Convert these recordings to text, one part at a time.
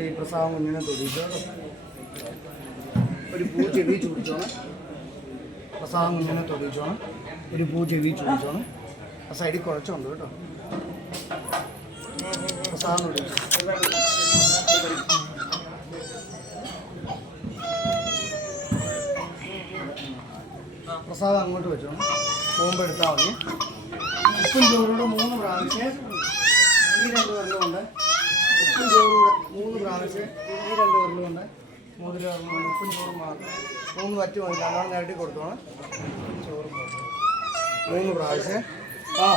ഈ പ്രസാദം കുഞ്ഞിനെ തൊടിയിട്ടോ? ഒരു പൂ ചെവി ചൂടിച്ചോണം. പ്രസാദം കുഞ്ഞിനെ തൊടിയിച്ചോണം. ഒരു പൂ ചെവി ചൂടിച്ചോണം. ആ സൈഡിൽ കുഴച്ചുണ്ട് കേട്ടോ. പ്രസാദം തൊടിയിച്ചു പ്രസാദം അങ്ങോട്ട് വെച്ചോണം. പോകുമ്പോൾ എടുത്താൽ മതി. ഉപ്പും ചോറോട് മൂന്ന് പ്രാവശ്യം. ഈ രണ്ട് വെള്ളമുണ്ട് ഉപ്പും ചോറൂടെ മൂന്ന് പ്രാവശ്യം. ഈ രണ്ട് വെള്ളമുണ്ട് മൂന്ന് വെള്ളമുണ്ട് ഉപ്പും ചോറും മാത്രം. മൂന്ന് വറ്റ് മതി. നല്ലോണം നേരട്ടി കൊടുത്തോണം. ചോറും. മൂന്ന് പ്രാവശ്യം. ആ.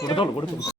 കൊടുത്തോളൂ കൊടുത്തോളൂ.